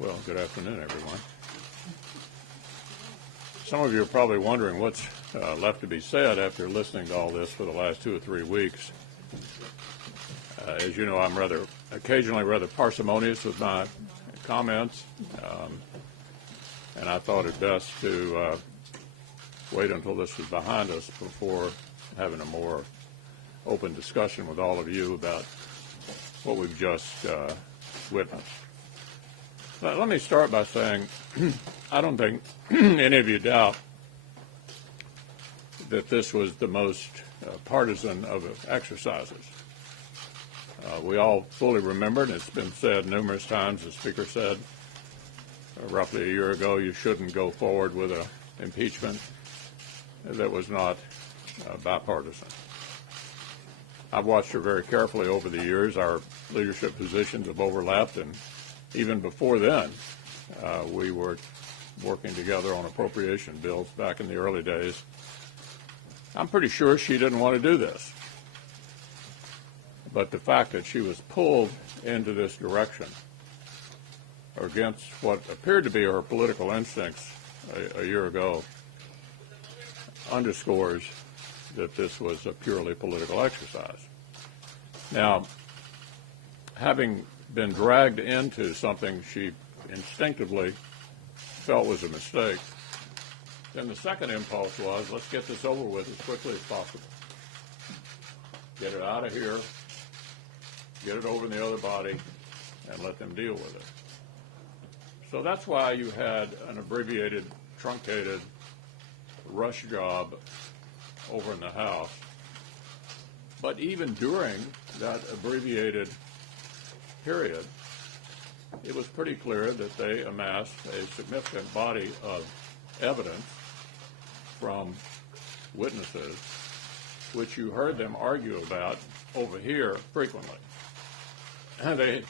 Well, good afternoon, everyone. Some of you are probably wondering what's left to be said after listening to all this for the last 2 or 3 weeks. As you know, I'm occasionally rather parsimonious with my comments, and I thought it best to wait until this was behind us before having a more open discussion with all of you about what we've just witnessed. Let me start by saying I don't think any of you doubt that this was the most partisan of exercises. We all fully remember, and it's been said numerous times, the Speaker said roughly a year ago, you shouldn't go forward with an impeachment that was not bipartisan. I've watched her very carefully over the years. Our leadership positions have overlapped, and even before then, we were working together on appropriation bills back in the early days. I'm pretty sure she didn't want to do this. But the fact that she was pulled into this direction against what appeared to be her political instincts a year ago underscores that this was a purely political exercise. Now, having been dragged into something she instinctively felt was a mistake, then the second impulse was, let's get this over with as quickly as possible. Get it out of here, get it over in the other body, and let them deal with it. So that's why you had an abbreviated, truncated rush job over in the House. But even during that abbreviated period, it was pretty clear that they amassed a significant body of evidence from witnesses, which you heard them argue about over here frequently. And they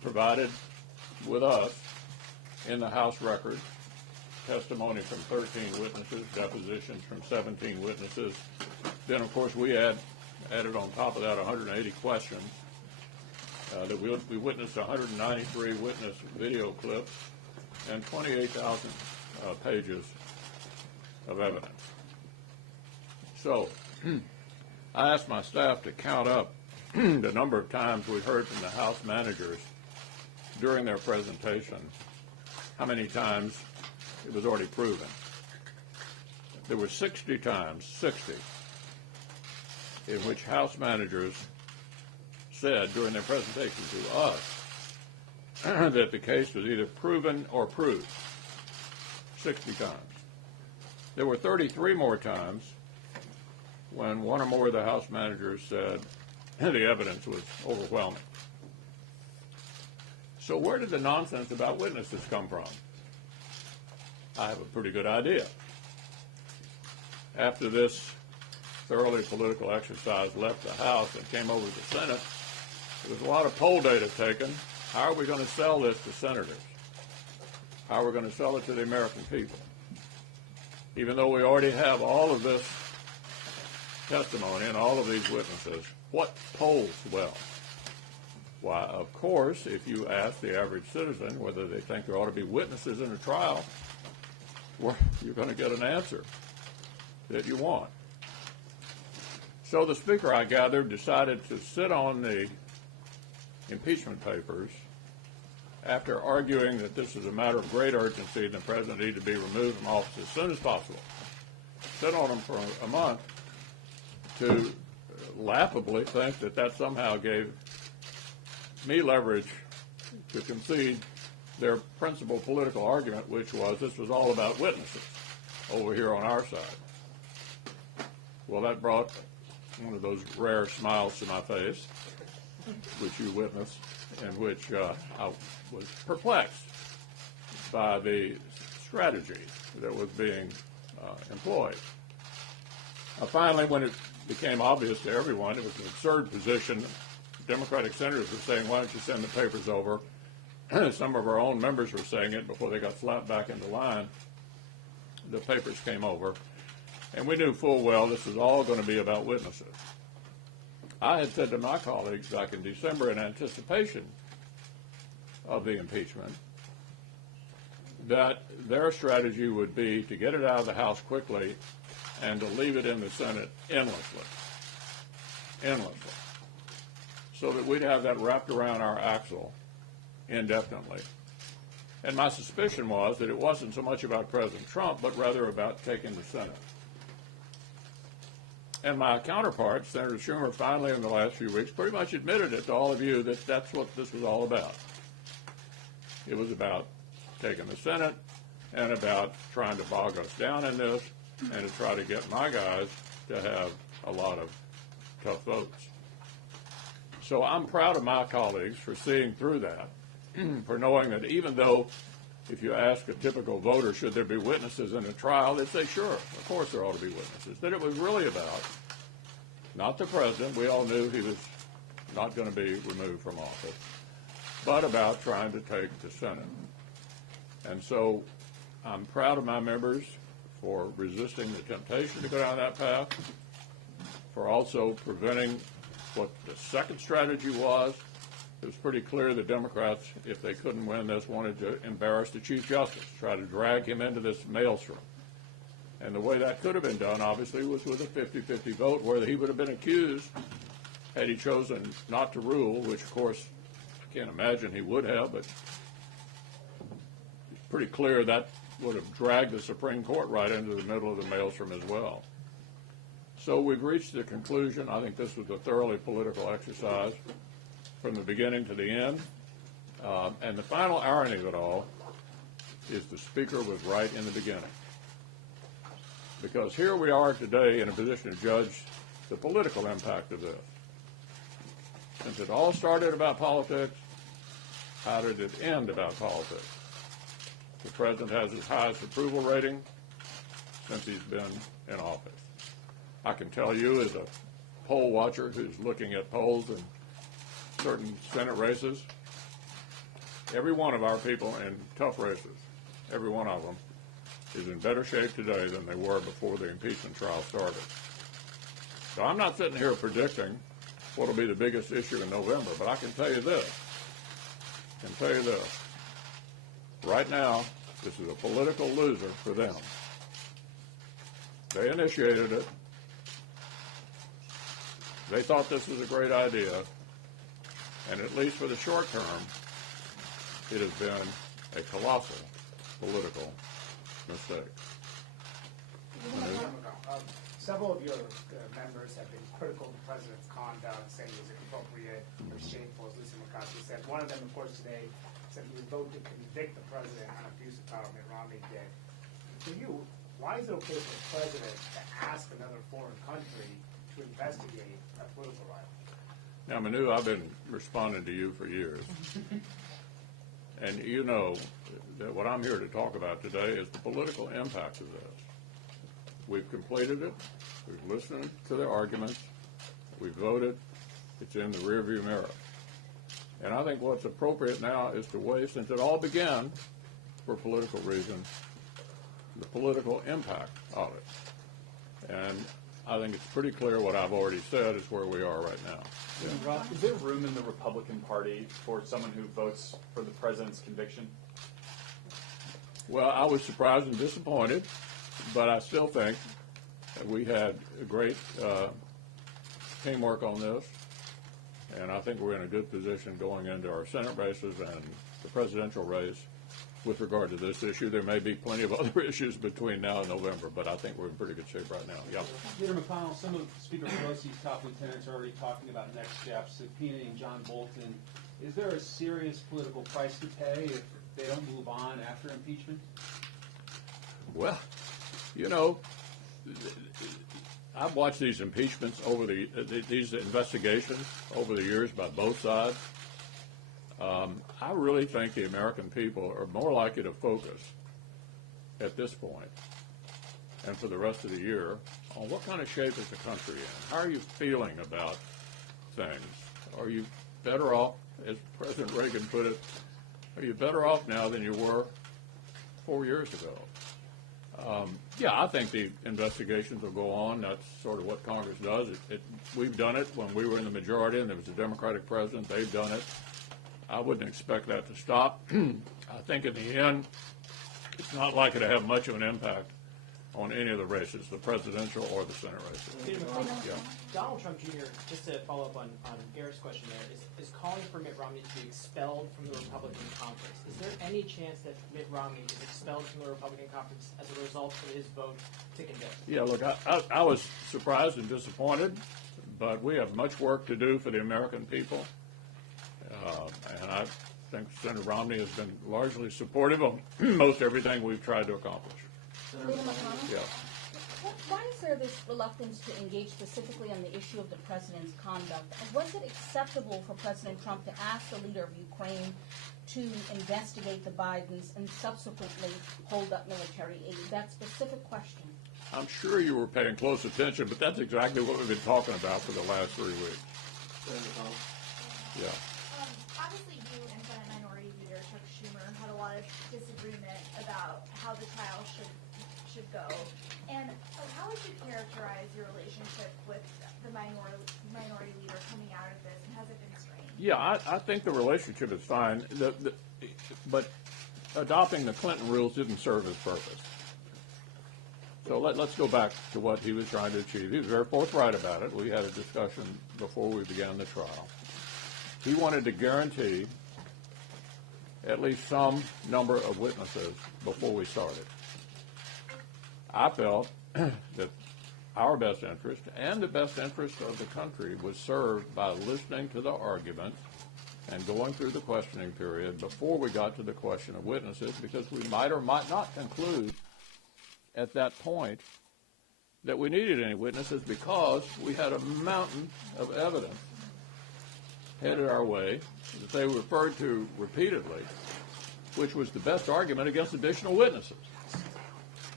provided with us in the House record testimony from 13 witnesses, depositions from 17 witnesses. Then, of course, we added on top of that 180 questions. That we witnessed 193 witness video clips and 28,000 pages of evidence. So I asked my staff to count up the number of times we heard from the House managers during their presentation, how many times it was already proven. There were 60 times, 60, in which House managers said during their presentation to us that the case was either proven or proved, 60 times. There were 33 more times when one or more of the House managers said the evidence was overwhelming. So where did the nonsense about witnesses come from? I have a pretty good idea. After this thoroughly political exercise left the House and came over to the Senate, there was a lot of poll data taken. How are we going to sell this to senators? How are we going to sell it to the American people? Even though we already have all of this testimony and all of these witnesses, what polls well? Why, of course, if you ask the average citizen whether they think there ought to be witnesses in a trial, well, you're going to get an answer that you want. So the Speaker, I gathered, decided to sit on the impeachment papers after arguing that this is a matter of great urgency and the President needed to be removed from office as soon as possible. Sit on them for a month to laughably think that that somehow gave me leverage to concede their principal political argument, which was this was all about witnesses over here on our side. Well, that brought one of those rare smiles to my face, which you witnessed, in which I was perplexed by the strategy that was being employed. Finally, when it became obvious to everyone, it was an absurd position. Democratic senators were saying, why don't you send the papers over? Some of our own members were saying it before they got slapped back into line. The papers came over, and we knew full well this was all going to be about witnesses. I had said to my colleagues back in December in anticipation of the impeachment that their strategy would be to get it out of the House quickly and to leave it in the Senate endlessly, so that we'd have that wrapped around our axle indefinitely. And my suspicion was that it wasn't so much about President Trump, but rather about taking the Senate. And my counterpart, Senator Schumer, finally in the last few weeks pretty much admitted it to all of you that that's what this was all about. It was about taking the Senate and about trying to bog us down in this and to try to get my guys to have a lot of tough votes. So I'm proud of my colleagues for seeing through that, for knowing that even though if you ask a typical voter, should there be witnesses in a trial, they'd say, sure, of course there ought to be witnesses. That it was really about, not the president, we all knew he was not going to be removed from office, but about trying to take the Senate. And so I'm proud of my members for resisting the temptation to go down that path, for also preventing what the second strategy was. It was pretty clear the Democrats, if they couldn't win this, wanted to embarrass the Chief Justice, try to drag him into this maelstrom. And the way that could have been done, obviously, was with a 50-50 vote where he would have been accused had he chosen not to rule, which, of course, I can't imagine he would have, but it's pretty clear that would have dragged the Supreme Court right into the middle of the maelstrom as well. So we've reached the conclusion. I think this was a thoroughly political exercise from the beginning to the end. And the final irony of it all is the Speaker was right in the beginning. Because here we are today in a position to judge the political impact of this. Since it all started about politics, how did it end about politics? The President has his highest approval rating since he's been in office. I can tell you as a poll watcher who's looking at polls and certain Senate races, every one of our people in tough races, every one of them, is in better shape today than they were before the impeachment trial started. So I'm not sitting here predicting what will be the biggest issue in November, but I can tell you this. Right now, this is a political loser for them. They initiated it. They thought this was a great idea. And at least for the short term, it has been a colossal political mistake. Several of your members have been critical of the president's conduct, saying it was inappropriate or shameful, as Lisa McConnell said. One of them, of course, today said he would vote to convict the president on abuse of power. Mitt Romney did. For you, why is it okay for the president to ask another foreign country to investigate a political rival? Now, Manu, I've been responding to you for years. And you know that what I'm here to talk about today is the political impact of this. We've completed it. We've listened to their arguments. We've voted. It's in the rearview mirror. And I think what's appropriate now is to weigh, since it all began for political reasons, the political impact of it. And I think it's pretty clear what I've already said is where we are right now. Yeah. Rob, is there room in the Republican Party for someone who votes for the president's conviction? Well, I was surprised and disappointed, but I still think that we had a great teamwork on this, and I think we're in a good position going into our Senate races and the presidential race with regard to this issue. There may be plenty of other issues between now and November, but I think we're in pretty good shape right now. Yeah. Leader McConnell, some of Speaker Pelosi's top lieutenants are already talking about next steps, subpoenaing John Bolton. Is there a serious political price to pay if they don't move on after impeachment? Well, you know, I've watched these impeachments over these investigations over the years by both sides. I really think the American people are more likely to focus at this point and for the rest of the year on what kind of shape is the country in. How are you feeling about things? Are you better off, as President Reagan put it, are you better off now than you were 4 years ago? Yeah, I think the investigations will go on. That's sort of what Congress does. We've done it when we were in the majority and there was a Democratic president. They've done it. I wouldn't expect that to stop. I think in the end, it's not likely to have much of an impact on any of the races, the presidential or the Senate races. Leader McConnell, Yeah. Donald Trump Jr., just to follow up on Garrett's question there, is calling for Mitt Romney to be expelled from the Republican conference. Is there any chance that Mitt Romney is expelled from the Republican conference as a result of his vote to convict? Yeah, look, I was surprised and disappointed, but we have much work to do for the American people. And I think Senator Romney has been largely supportive of most everything we've tried to accomplish. Leader McConnell? Yeah. Why is there this reluctance to engage specifically on the issue of the president's conduct? Was it acceptable for President Trump to ask the leader of Ukraine to investigate the Bidens and subsequently hold up military aid? That specific question. I'm sure you were paying close attention, but that's exactly what we've been talking about for the last 3 weeks. Yeah. Obviously, you and Senate Minority Leader Chuck Schumer had a lot of disagreement about how the trial should go. And how would you characterize your relationship with the minority leader coming out of this, and has it been strained? Yeah, I think the relationship is fine, but adopting the Clinton rules didn't serve his purpose. So let's go back to what he was trying to achieve. He was very forthright about it. We had a discussion before we began the trial. He wanted to guarantee at least some number of witnesses before we started. I felt that our best interest and the best interest of the country was served by listening to the argument and going through the questioning period before we got to the question of witnesses, because we might or might not conclude at that point that we needed any witnesses because we had a mountain of evidence headed our way that they referred to repeatedly, which was the best argument against additional witnesses.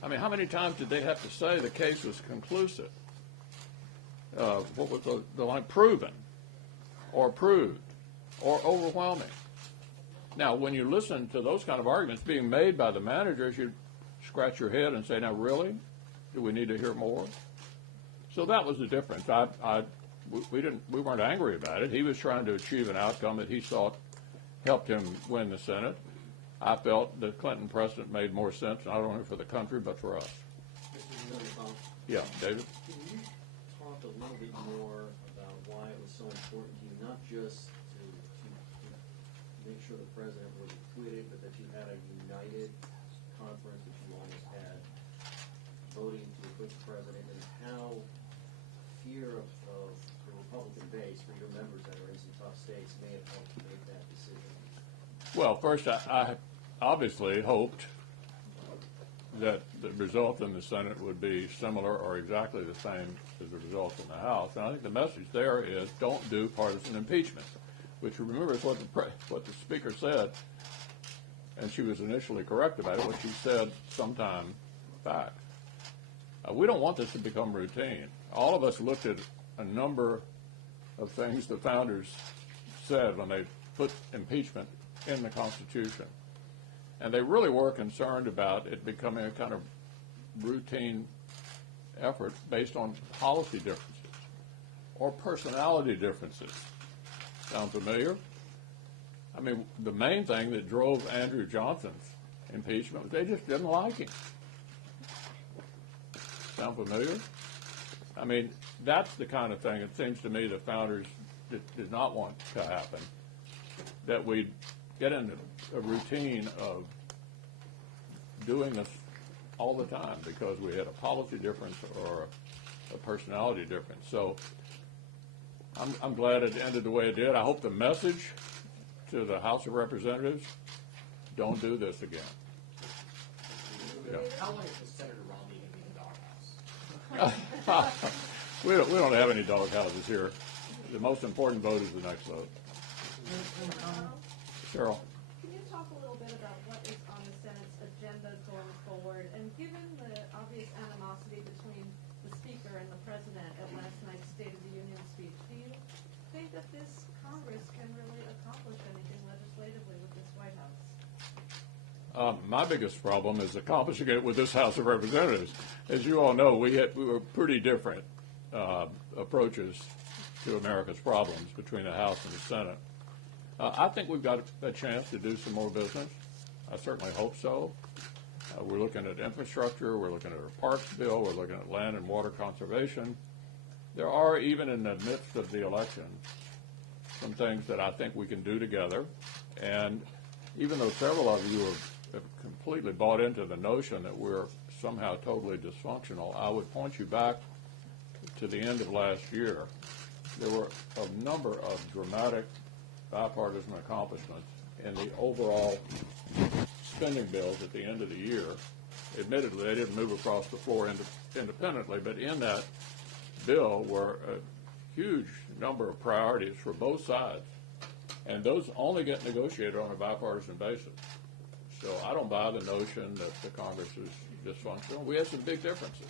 I mean, how many times did they have to say the case was conclusive? What was the line? Proven, or proved, or overwhelming. Now, when you listen to those kind of arguments being made by the managers, you scratch your head and say, now really? Do we need to hear more? So that was the difference. We weren't angry about it. He was trying to achieve an outcome that he thought helped him win the Senate. I felt the Clinton precedent made more sense, not only for the country, but for us. Yeah, David? Can you talk a little bit more about why it was so important to you, not just to make sure the president was acquitted, but that you had a united conference that you almost had voting to acquit the president, and how fear of the Republican base for your members that are in some tough states may have helped make that decision? Well, first, I obviously hoped that the result in the Senate would be similar or exactly the same as the result in the House. And I think the message there is don't do partisan impeachment, which, remember, is what the Speaker said, and she was initially correct about it, what she said sometime back. We don't want this to become routine. All of us looked at a number of things the founders said when they put impeachment in the Constitution. And they really were concerned about it becoming a kind of routine effort based on policy differences or personality differences. Sound familiar? I mean, the main thing that drove Andrew Johnson's impeachment was they just didn't like him. Sound familiar? I mean, that's the kind of thing, it seems to me, the founders did not want to happen, that we'd get into a routine of doing this all the time because we had a policy difference or a personality difference. So I'm glad it ended the way it did. I hope the message to the House of Representatives, don't do this again. Yeah. How long is Senator Romney going to be in the doghouse? We don't have any dog houses here. The most important vote is the next vote. Cheryl. Can you talk a little bit about what is on the Senate's agenda going forward? And given the obvious animosity between the Speaker and the President at last night's State of the Union speech, do you think that this Congress can really accomplish anything legislatively with this White House? My biggest problem is accomplishing it with this House of Representatives. As you all know, we were pretty different approaches to America's problems between the House and the Senate. I think we've got a chance to do some more business. I certainly hope so. We're looking at infrastructure. We're looking at a parks bill. We're looking at land and water conservation. There are, even in the midst of the election, some things that I think we can do together. And even though several of you have completely bought into the notion that we're somehow totally dysfunctional, I would point you back to the end of last year. There were a number of dramatic bipartisan accomplishments in the overall spending bills at the end of the year. Admittedly, they didn't move across the floor independently, but in that bill were a huge number of priorities for both sides, and those only get negotiated on a bipartisan basis. So I don't buy the notion that the Congress is dysfunctional. We have some big differences.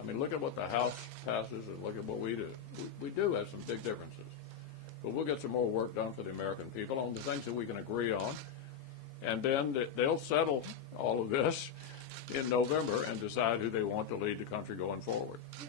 I mean, look at what the House passes and look at what we do. We do have some big differences. But we'll get some more work done for the American people on the things that we can agree on. And then they'll settle all of this in November and decide who they want to lead the country going forward. More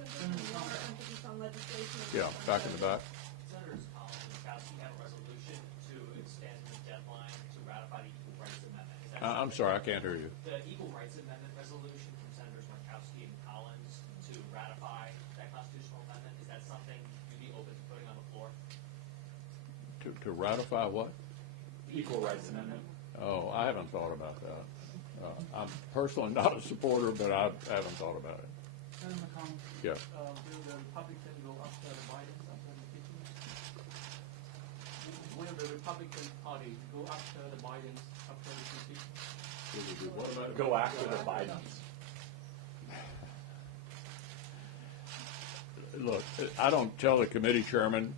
emphasis on legislation. Yeah, back in the back. Senators Collins and Murkowski have a resolution to extend the deadline to ratify the Equal Rights Amendment. Is that I'm sorry, I can't hear you. the Equal Rights Amendment resolution from Senators Murkowski and Collins to ratify that constitutional amendment, is that something you'd be open to putting on the floor? To ratify what? Equal Rights Amendment. Oh, I haven't thought about that. I'm personally not a supporter, but I haven't thought about it. Senator McConnell, Yeah. will the Republican go after the Bidens after the impeachment? Will the Republican Party go after the Bidens after the impeachment? Go after the Bidens. Look, I don't tell the committee chairman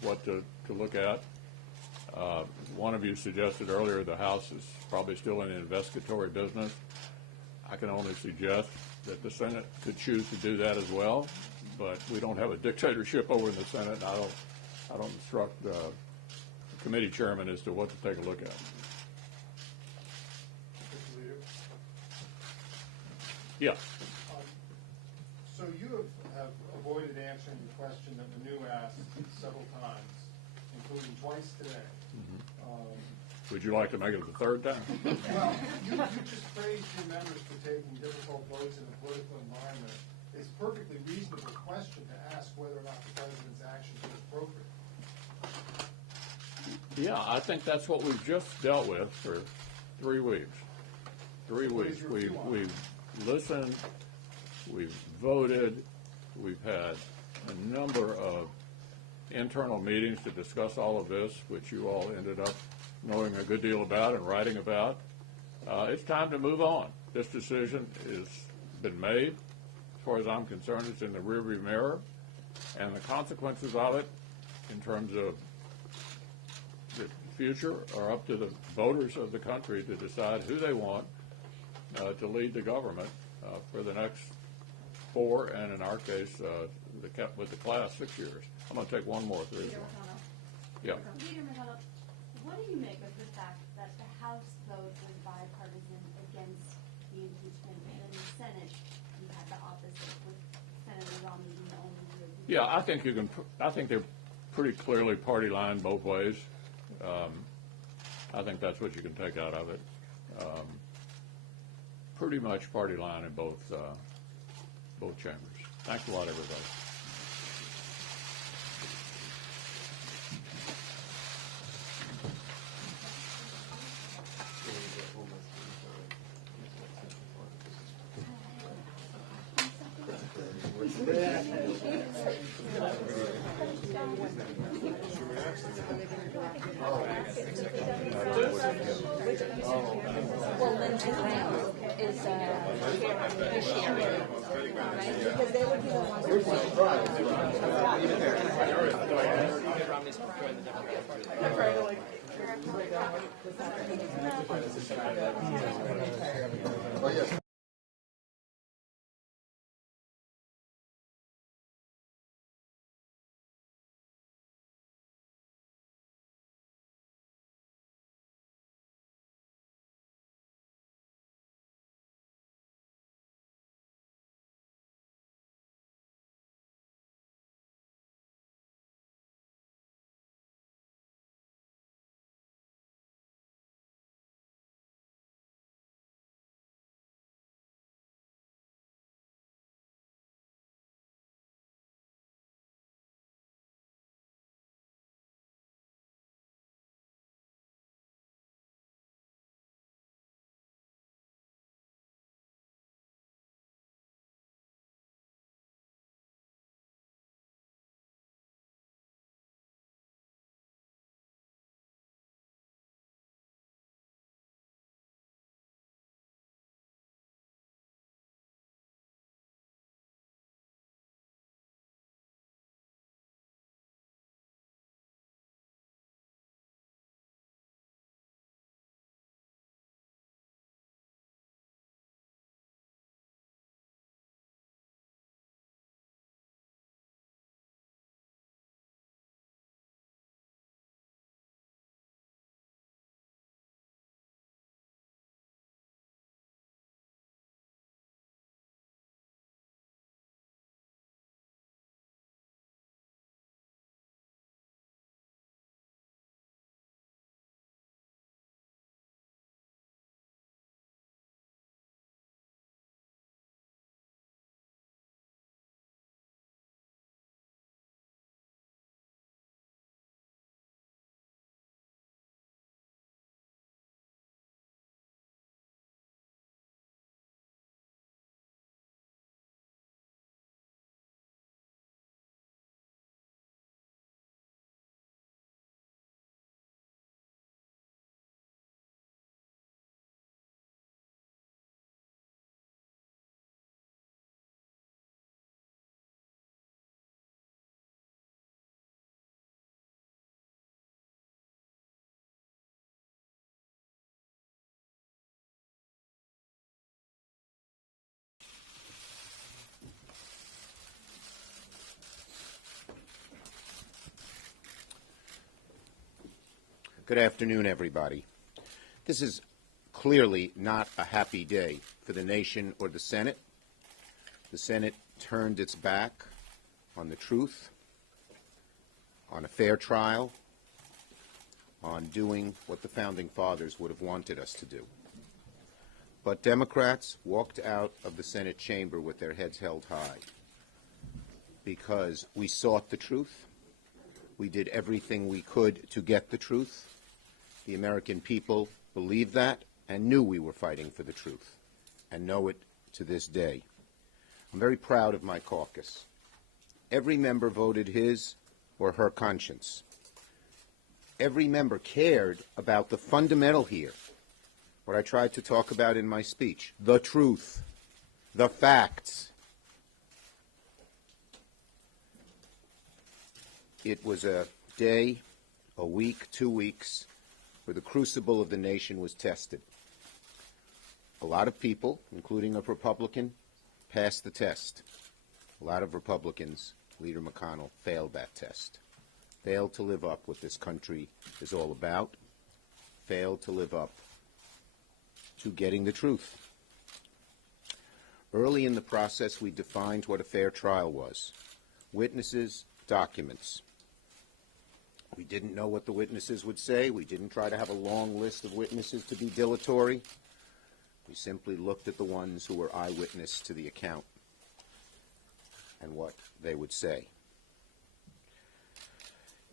what to look at. One of you suggested earlier the House is probably still in the investigatory business. I can only suggest that the Senate could choose to do that as well, but we don't have a dictatorship over in the Senate. And I don't instruct the committee chairman as to what to take a look at. Mr. Leader. Yeah. So you have avoided answering the question that Manu asked several times, including twice today. Would you like to make it the third time? Well, you just praised your members for taking difficult votes in a political environment. It's a perfectly reasonable question to ask whether or not the president's actions were appropriate. Yeah, I think that's what we've just dealt with for 3 weeks. 3 What is weeks. your view on it? We've listened, we've voted, we've had a number of internal meetings to discuss all of this, which you all ended up knowing a good deal about and writing about. It's time to move on. This decision has been made. As far as I'm concerned, it's in the rearview mirror, and the consequences of it in terms of the future are up to the voters of the country to decide who they want to lead the government for the next 4, and in our case, with the class 6 years. I'm going to take one more. 3 Leader more. McConnell. Yeah. Leader McConnell, what do you make of the fact that the House vote was bipartisan against the impeachment, and in the Senate you had the opposite with Senator Romney being the only real leader? Yeah, I think you can. I think they're pretty clearly party line both ways. I think that's what you can take out of it. Pretty much party line in both chambers. Thanks a lot, everybody. Well, Lindsey Graham is judiciary, right? Because they would be the ones who Romney's joined the Democratic Party. Good afternoon, everybody. This is clearly not a happy day for the nation or the Senate. The Senate turned its back on the truth, on a fair trial, on doing what the Founding Fathers would have wanted us to do. But Democrats walked out of the Senate chamber with their heads held high because we sought the truth. We did everything we could to get the truth. The American people believed that and knew we were fighting for the truth and know it to this day. I'm very proud of my caucus. Every member voted his or her conscience. Every member cared about the fundamental here, what I tried to talk about in my speech, the truth, the facts. It was a day, a week, 2 weeks, where the crucible of the nation was tested. A lot of people, including a Republican, passed the test. A lot of Republicans, Leader McConnell, failed that test. Failed to live up what this country is all about. Failed to live up to getting the truth. Early in the process, we defined what a fair trial was. Witnesses, documents. We didn't know what the witnesses would say. We didn't try to have a long list of witnesses to be dilatory. We simply looked at the ones who were eyewitness to the account and what they would say.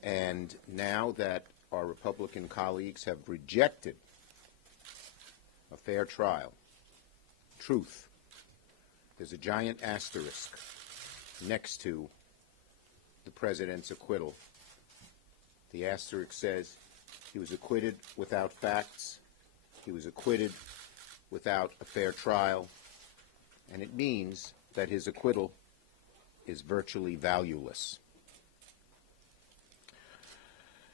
And now that our Republican colleagues have rejected a fair trial, truth, there's a giant asterisk next to the president's acquittal. The asterisk says he was acquitted without facts, he was acquitted without a fair trial, and it means that his acquittal is virtually valueless.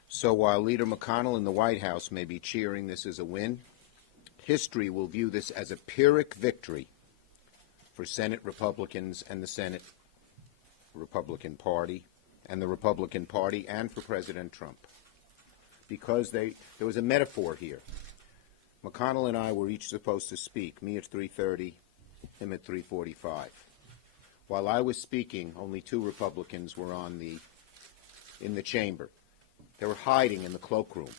So while Leader McConnell in the White House may be cheering this as a win, history will view this as a Pyrrhic victory for Senate Republicans and the Senate Republican Party, and the Republican Party, and for President Trump. Because there was a metaphor here. McConnell and I were each supposed to speak, me at 3:30, him at 3:45. While I was speaking, only 2 Republicans were in the chamber. They were hiding in the cloakroom.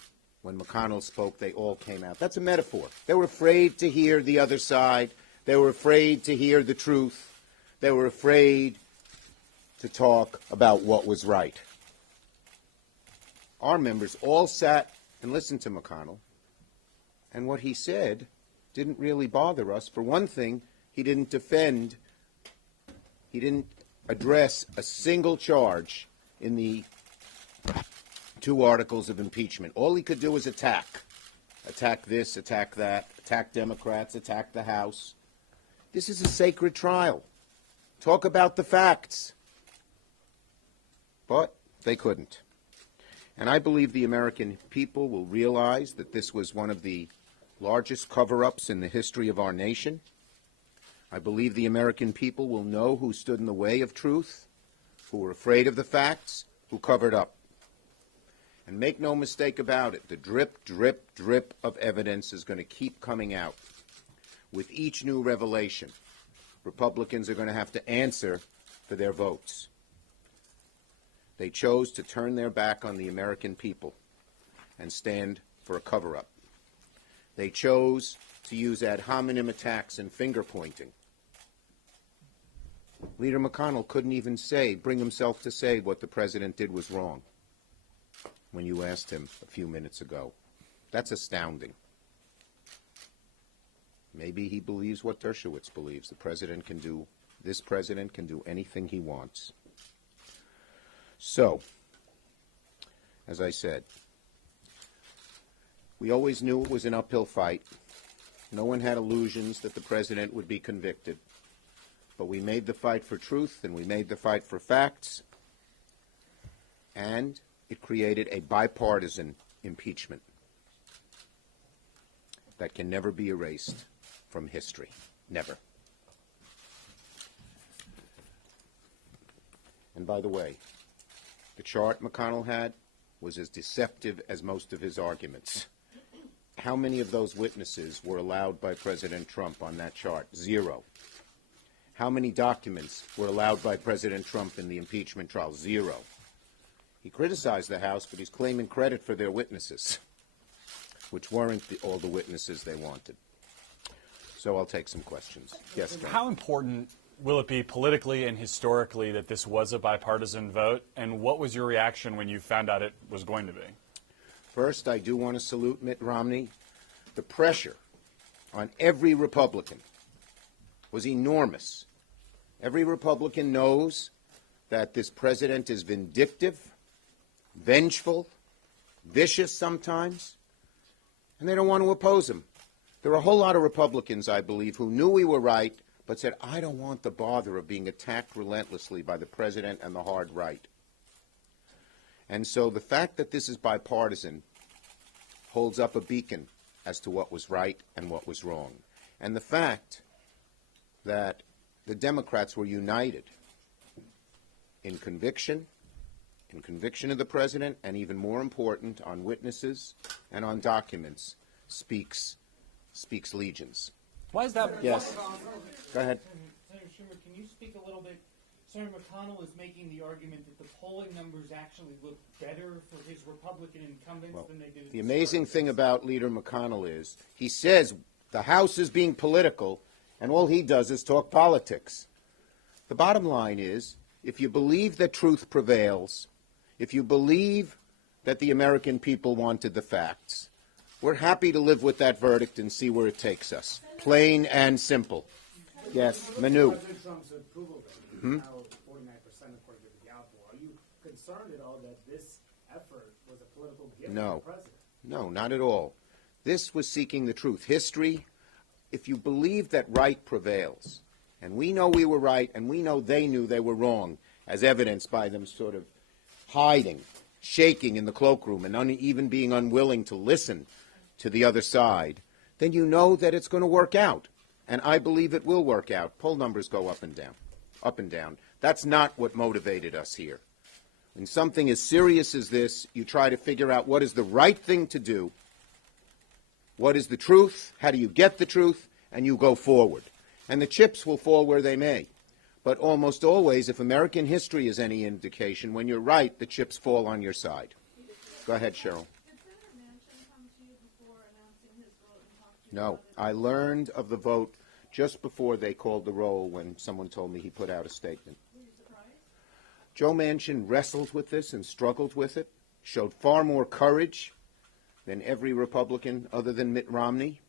When McConnell spoke, they all came out. That's a metaphor. They were afraid to hear the other side. They were afraid to hear the truth. They were afraid to talk about what was right. Our members all sat and listened to McConnell, and what he said didn't really bother us. For one thing, he didn't address a single charge in the 2 articles of impeachment. All he could do was attack this, attack that, attack Democrats, attack the House. This is a sacred trial. Talk about the facts. But they couldn't. And I believe the American people will realize that this was one of the largest cover-ups in the history of our nation. I believe the American people will know who stood in the way of truth, who were afraid of the facts, who covered up. And make no mistake about it, the drip, drip, drip of evidence is going to keep coming out. With each new revelation, Republicans are going to have to answer for their votes. They chose to turn their back on the American people and stand for a cover-up. They chose to use ad hominem attacks and finger-pointing. Leader McConnell couldn't even bring himself to say what the president did was wrong when you asked him a few minutes ago. That's astounding. Maybe he believes what Dershowitz believes. This president can do anything he wants. So, as I said, we always knew it was an uphill fight. No one had illusions that the president would be convicted. But we made the fight for truth, and we made the fight for facts, and it created a bipartisan impeachment that can never be erased from history. Never. And by the way, the chart McConnell had, was as deceptive as most of his arguments. How many of those witnesses were allowed by President Trump on that chart? 0. How many documents were allowed by President Trump in the impeachment trial? 0. He criticized the House, but he's claiming credit for their witnesses, which weren't all the witnesses they wanted. So I'll take some questions. Yes, Ken. How important will it be politically and historically that this was a bipartisan vote, and what was your reaction when you found out it was going to be? First, I do want to salute Mitt Romney. The pressure on every Republican was enormous. Every Republican knows that this president is vindictive, vengeful, vicious sometimes, and they don't want to oppose him. There are a whole lot of Republicans, I believe, who knew we were right, but said, I don't want the bother of being attacked relentlessly by the president and the hard right. And so the fact that this is bipartisan holds up a beacon as to what was right and what was wrong. And the fact that the Democrats were united in conviction of the president, and even more important, on witnesses and on documents, speaks legions. Why is that? Yes. Go ahead. Senator Schumer, can you speak a little bit? Senator McConnell is making the argument that the polling numbers actually look better for his Republican incumbents than they did. The amazing thing about Leader McConnell is he says the House is being political, and all he does is talk politics. The bottom line is, if you believe that truth prevails, if you believe that the American people wanted the facts, we're happy to live with that verdict and see where it takes us. Plain and simple. Yes, Manu. President Trump's approval rating is now 49% according to the Gallup poll. Are you concerned at all that this effort was a political gift to the president? No, not at all. This was seeking the truth. History, if you believe that right prevails, and we know we were right, and we know they knew they were wrong, as evidenced by them sort of hiding, shaking in the cloakroom, and even being unwilling to listen to the other side, then you know that it's going to work out. And I believe it will work out. Poll numbers go up and down, up and down. That's not what motivated us here. In something as serious as this, you try to figure out what is the right thing to do, what is the truth, how do you get the truth, and you go forward. And the chips will fall where they may. But almost always, if American history is any indication, when you're right, the chips fall on your side. Go ahead, Cheryl. No, I learned of the vote just before they called the roll when someone told me he put out a statement. Joe Manchin wrestled with this and struggled with it, showed far more courage than every Republican other than Mitt Romney,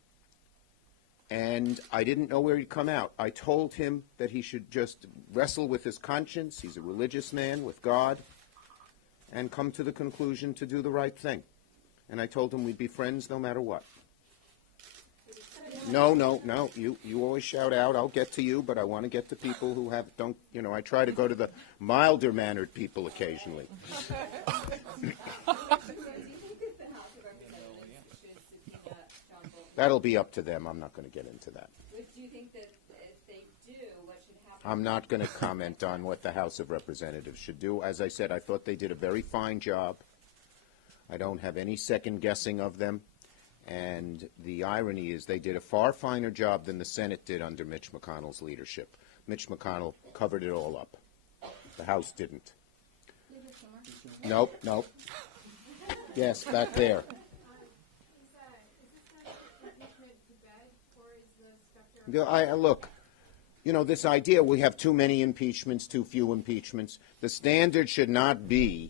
and I didn't know where he'd come out. I told him that he should just wrestle with his conscience, he's a religious man, with God, and come to the conclusion to do the right thing. And I told him we'd be friends no matter what. No. You always shout out. I'll get to you, but I want to get to people who don't. I try to go to the milder-mannered people occasionally. That'll be up to them. I'm not going to get into that. Do you think that if they do, what should happen? I'm not going to comment on what the House of Representatives should do. As I said, I thought they did a very fine job. I don't have any second guessing of them. And the irony is they did a far finer job than the Senate did under Mitch McConnell's leadership. Mitch McConnell covered it all up. The House didn't. Nope. Yes, back there. Look, this idea we have too many impeachments, too few impeachments. The standard should not be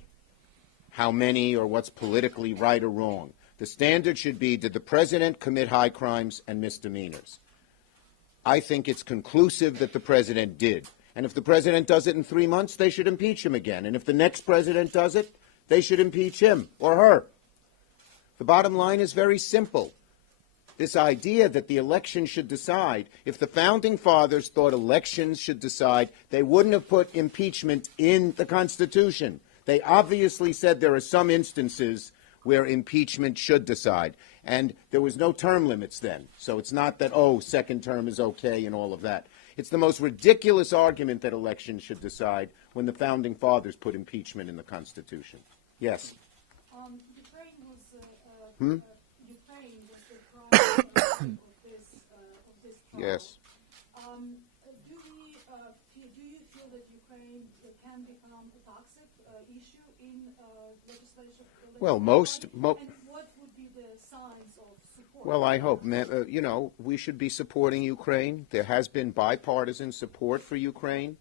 how many or what's politically right or wrong. The standard should be, did the president commit high crimes and misdemeanors? I think it's conclusive that the president did. And if the president does it in 3 months, they should impeach him again. And if the next president does it, they should impeach him or her. The bottom line is very simple. This idea that the election should decide, if the Founding Fathers thought elections should decide, they wouldn't have put impeachment in the Constitution. They obviously said there are some instances where impeachment should decide. And there was no term limits then. So it's not that, second term is okay and all of that. It's the most ridiculous argument that elections should decide when the Founding Fathers put impeachment in the Constitution. Yes? Ukraine was the prime of this trial. Yes. Do you feel that Ukraine can become a toxic issue in legislation? Well, and what would be the signs of support? Well, I hope. We should be supporting Ukraine. There has been bipartisan support for Ukraine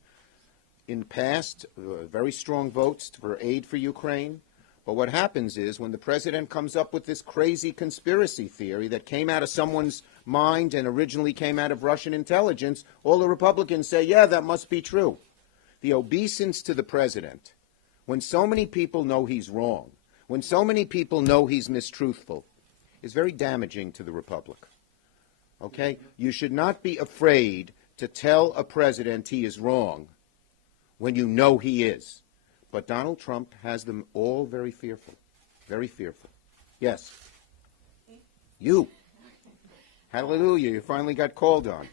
in past, very strong votes for aid for Ukraine. But what happens is when the president comes up with this crazy conspiracy theory that came out of someone's mind and originally came out of Russian intelligence, all the Republicans say, yeah, that must be true. The obeisance to the president, when so many people know he's wrong, when so many people know he's mistruthful, is very damaging to the Republic. Okay? You should not be afraid to tell a president he is wrong when you know he is. But Donald Trump has them all very fearful. Very fearful. Yes. You. Hallelujah. You finally got called on.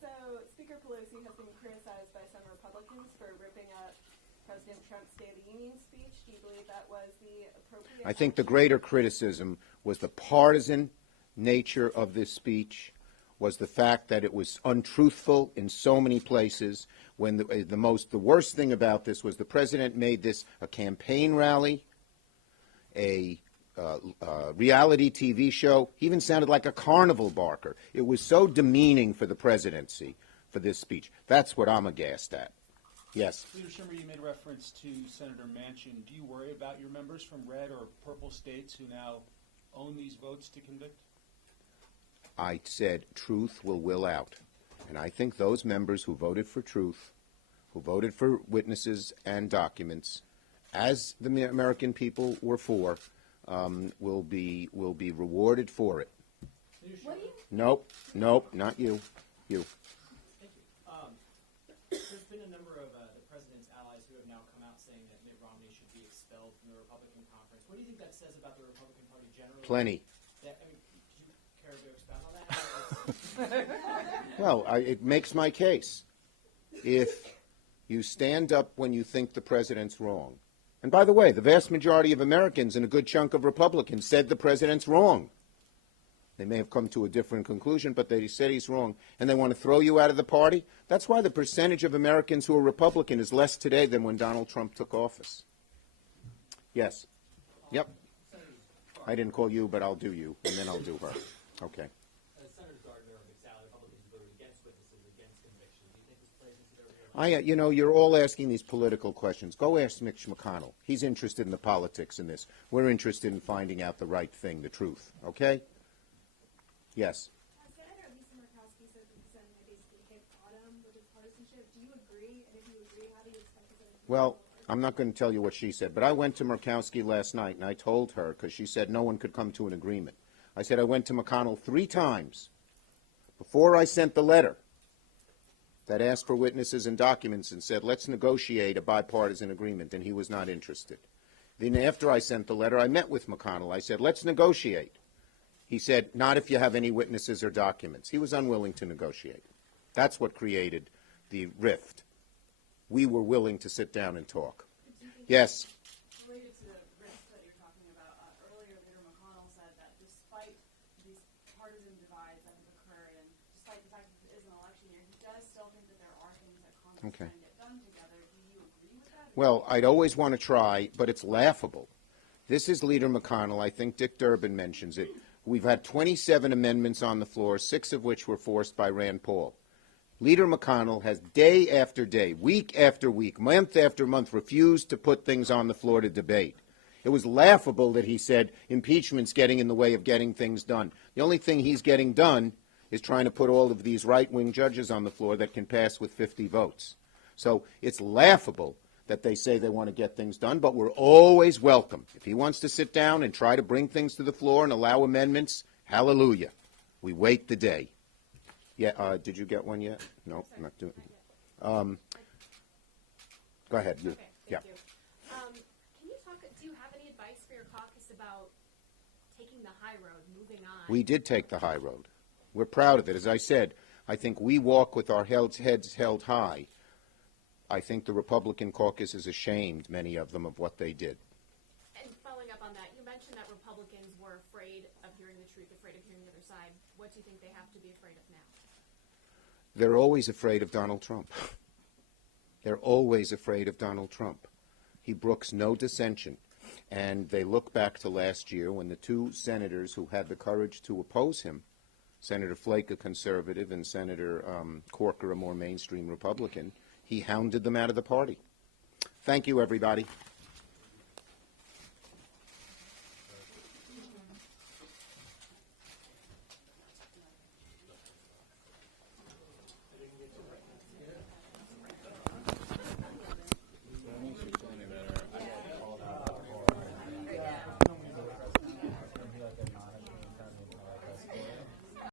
So Speaker Pelosi has been criticized by some Republicans for ripping up President Trump's State of the Union speech. Do you believe that was the appropriate? I think the greater criticism was the partisan nature of this speech, was the fact that it was untruthful in so many places. When the worst thing about this was the president made this a campaign rally, a reality TV show. He even sounded like a carnival barker. It was so demeaning for the presidency for this speech. That's what I'm aghast at. Yes. Leader Schumer, you made reference to Senator Manchin. Do you worry about your members from red or purple states who now own these votes to convict? I said truth will out. And I think those members who voted for truth, who voted for witnesses and documents, as the American people were for, will be rewarded for it. Nope, not you. You. Thank you. There's been a number of the president's allies who have now come out saying that Mitt Romney should be expelled from the Republican conference. What do you think that says about the Republican Party generally? Plenty. Could you care to expound on that? Well, it makes my case. If you stand up when you think the president's wrong, and by the way, the vast majority of Americans and a good chunk of Republicans said the president's wrong. They may have come to a different conclusion, but they said he's wrong, and they want to throw you out of the party. That's why the percentage of Americans who are Republican is less today than when Donald Trump took office. Yes. Yep. I didn't call you, but I'll do you, and then I'll do her. Okay. Senator Gardner and McSally, Republicans voted against witnesses, against convictions. Do you think this plays into their You're all asking these political questions. Go ask Mitch McConnell. He's interested in the politics in this. We're interested in finding out the right thing, the truth. Okay? Yes. Senator Lisa Murkowski said that the Senate basically hit bottom with its partisanship. Do you agree? And if you agree, how do you expect the Senate to Well, I'm not going to tell you what she said, but I went to Murkowski last night, and I told her, because she said no one could come to an agreement. I said I went to McConnell 3 times before I sent the letter that asked for witnesses and documents and said, let's negotiate a bipartisan agreement, and he was not interested. Then after I sent the letter, I met with McConnell. I said, let's negotiate. He said, not if you have any witnesses or documents. He was unwilling to negotiate. That's what created the rift. We were willing to sit down and talk. Yes. Related to the risk that you're talking about, earlier Leader McConnell said that despite these partisan divides that have occurred and despite the fact that it is an election year, he does still think that there are things that Congress can get done together. Do you agree with that? Well, I'd always want to try, but it's laughable. This is Leader McConnell. I think Dick Durbin mentions it. We've had 27 amendments on the floor, 6 of which were forced by Rand Paul. Leader McConnell has day after day, week after week, month after month refused to put things on the floor to debate. It was laughable that he said impeachment's getting in the way of getting things done. The only thing he's getting done is trying to put all of these right-wing judges on the floor that can pass with 50 votes. So it's laughable that they say they want to get things done, but we're always welcome. If he wants to sit down and try to bring things to the floor and allow amendments, hallelujah. We wait the day. Yeah, did you get one yet? No, I'm not doing it. Go ahead. You. Okay, thank you. Can you talk, do you have any advice for your caucus about taking the high road, moving on? We did take the high road. We're proud of it. As I said, I think we walk with our heads held high. I think the Republican caucus is ashamed, many of them, of what they did. And following up on that, you mentioned that Republicans afraid of hearing the truth, afraid of hearing the other side. What do you think they have to be afraid of now? They're always afraid of Donald Trump. They're always afraid of Donald Trump. He brooks no dissension. And they look back to last year when the two senators who had the courage to oppose him, Senator Flake, a conservative, and Senator Corker, a more mainstream Republican, he hounded them out of the party. Thank you, everybody.